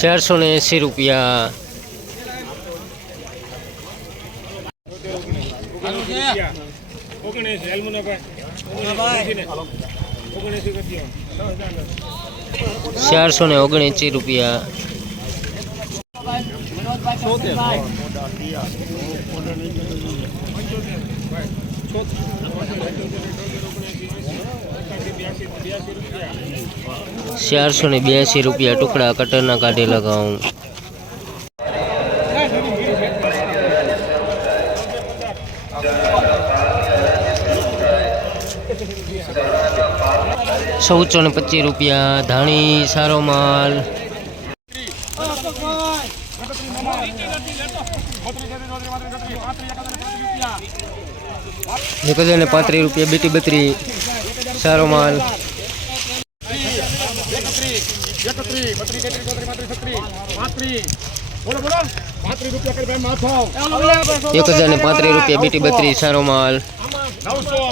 ચારસો ને એંસી રૂપિયા. ચારસો ને ઓગણએંસી રૂપિયા. ચારસો ને બ્યાસી રૂપિયા ટુકડા કટરના કાઢી લગાવું. ચૌદસો ને પચીસ રૂપિયા ધાણી, સારો માલ. હજાર ને પાંત્રીસ રૂપિયા બીટી બત્રી, સારો માલ. એકત્રીસ બત્રીસ તેત્રીસ ચોત્રીસ પાંત્રીસ છત્રીસ પાંત્રીસ. બોલો બોલો. પાંત્રીસ રૂપિયા કરી માથો. એક હજાર ને પાંત્રીસ રૂપિયા બીટી બત્રી સારો માલ. નવસો.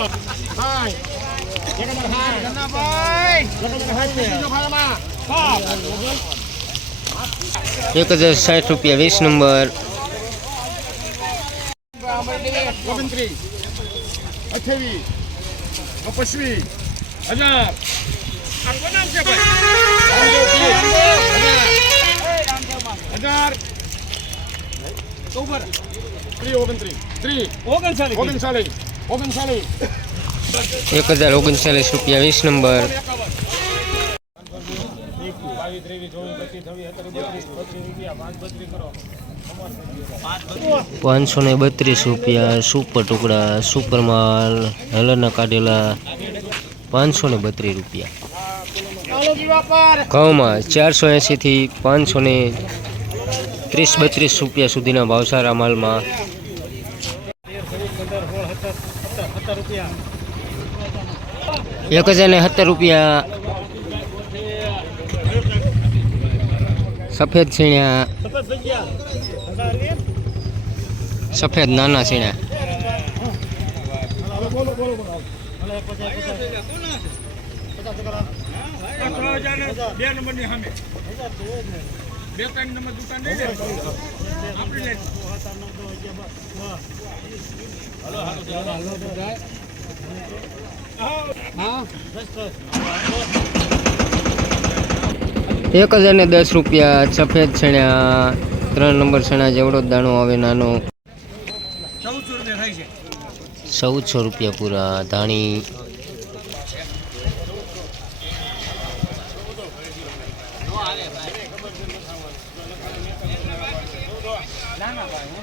એક હજાર સાઠ રૂપિયા વીસ નંબર. અઠ્યાવીસ. પચીસ. હજાર. આ કોનું છે ભાઈ? એક હજાર ઓગણચાલીસ રૂપિયા વીસ નંબર. પાંચસો ને બત્રીસ રૂપિયા સુપર ટુકડા સુપર માલ હલરના કાઢેલા પાંચસો ને બત્રીસ રૂપિયા. ઘઉંમાં ચારસો એંસીથી પાંચસો ને ત્રીસ બત્રીસ રૂપિયા સુધીના ભાવસારા માલમાં. એક હજાર ને સત્તર રૂપિયા સફેદ છીણ્યા સફેદ નાના છીણ્યા બે નંબરની સામે બે ત્રણ નંબર દુકાન નહીં ને આપણી લઈ એક હજાર ને દસ રૂપિયા સફેદ છણ્યા ત્રણ નંબર છણા જેવડો દાણો આવે નાનો. ચૌદસો રૂપિયા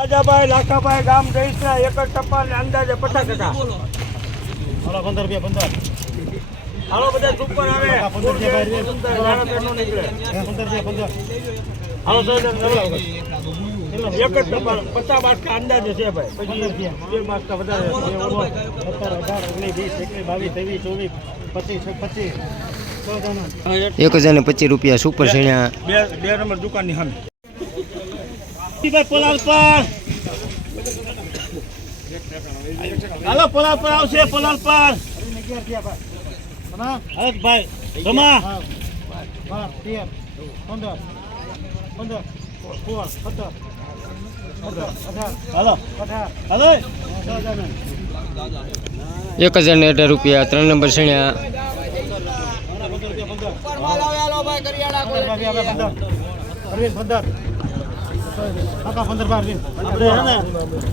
રાજાભાઈ લાખાભાઈ ગામ જઈશના એક જ ટપ્પા ને અંદાજે પચાસ ટકા. હાલો પંદર રૂપિયા પંદર. હાલો બધા સુપર આવે. પંદર હાલો સર એક જ ટપ્પા પચાસ બાટકા અંદાજે છે ભાઈ. બે બાટકા વધારે. સત્તર અઢાર ઓગણીસ વીસ એકવીસ બાવીસ ત્રેવીસ ચોવીસ પચીસ પચીસ. એક હજાર ને પચીસ રૂપિયા સુપર છણ્યા બે બે નંબર દુકાનની સામે. ભાઈ પોલાલ પર હાલો પોલાલ પર આવશે પોલાલ પર હરેશ ભાઈ જમા હાલો હાલો એક હજાર ને અઢાર રૂપિયા ત્રણ નંબર છણ્યા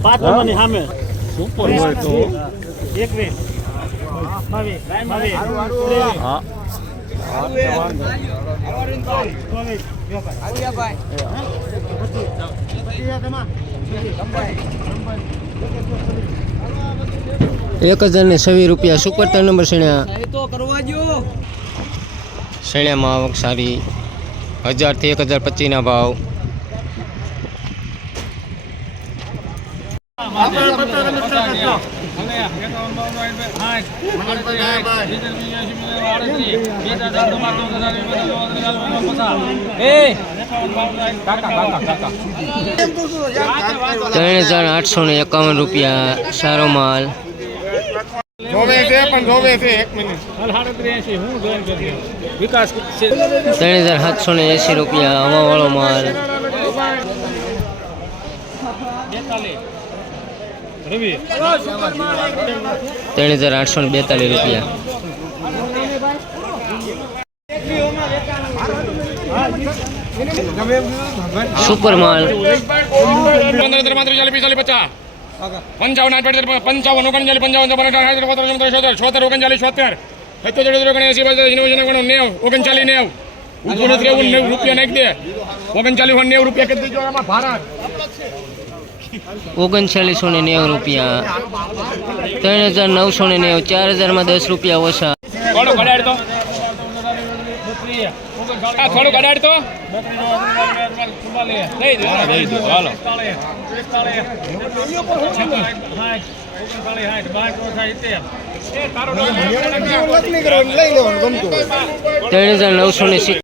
પાંચ નંબરની સામે સુપર હોય તો એકવીસ બાવીસ બાવીસ ત્રેવીસ ચોવીસ એક હજાર ને છવ્વીસ રૂપિયા સુપર ત્રણ નંબર જો શણ્યામાં આવક સારી હજારથી એક હજાર પચીસના ભાવ આપણે પચાસ મિનિટ કરજો. ત્રણ હજાર આઠસો ને એકાવન રૂપિયા સારો માલ. વિકાસ ત્રણ હજાર સાતસો ને એસી રૂપિયા હવાવાળો માલ. રવિ ત્રણ હજાર આઠસો ને બેતાલીસ રૂપિયા સુપર માલ પંચાવન પંચાવન ઓગણચાલીસ પંચાવન છોતેર ઓગણચાલીસ છોતેર ઓગણચાલીસ નેવ રહેવું નેવું રૂપિયા નાખી દે ઓગણચાલીસ નેવું રૂપિયા કરી દેજો આમાં ભારત ઓગણચાલીસો ને નેવું રૂપિયા. ત્રણ હજાર નવસો ને નેવું ચાર હજારમાં દસ રૂપિયા ઓછા. ત્રણ હજાર નવસો ને સિત્તેર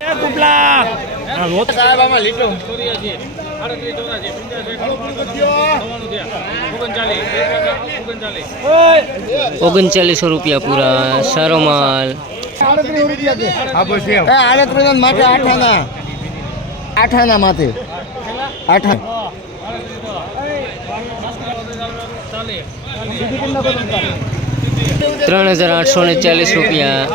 ઓગણચાલીસો રૂપિયા પૂરા સારો માલ. આડત્રીસ માટે આઠાના. આઠાના માથે આઠા. ત્રણ હજાર આઠસો ને ચાલીસ રૂપિયા.